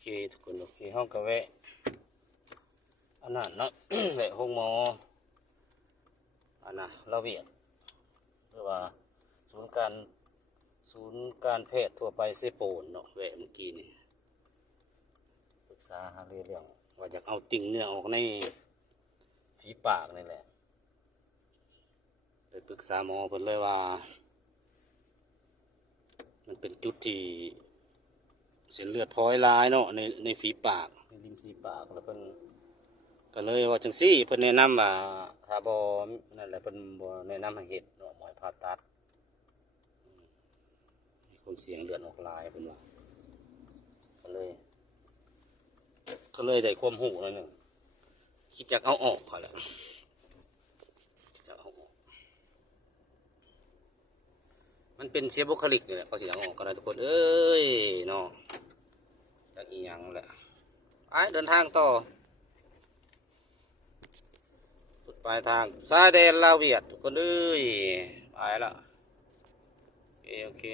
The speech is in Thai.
เคทุกคนโอเคห้องกระแวะอันนั้นเนาะ แวะห้องหมออันน่ะเราเวียดหรือว่าศูนย์การศูนย์การแพทย์ทั่วไปเซโปนเนาะแวะเมื่อกี้นี่ปรึกษาหาเรื่องว่าจะเอาติ่งเนื้อออกในฝีปากนี่แหละไปปรึกษาหมอเพิ่นเลยว่ามันเป็นจุดที่เส้นเลือดพร้อยลายเนาะในฝีปากในริมฝีปากแล้วเพิ่นก็เลยว่าจังซี่เพิ่นแนะนำว่าถ้าบ่นั่นแหละเพิ่นบ่แนะนำให้เฮ็ดเนาะหมอผ่าตัดมีคนเสียงเลือดออกลายเพิ่นว่าก็เลยได้ความรู้หน่อยหนึงคิดจักเอาออกเขาแหละจะเอาออกมันเป็นเสียบุคลิกนี่แหละเขาสิเอาออกก็ได้ทุกคนเอ้ยเนาะจักอีหยังแหละไปเดินทางต่อสุดปลายทางชายแดนลาวเวียดทุกคนเอ้ยไปละโอเค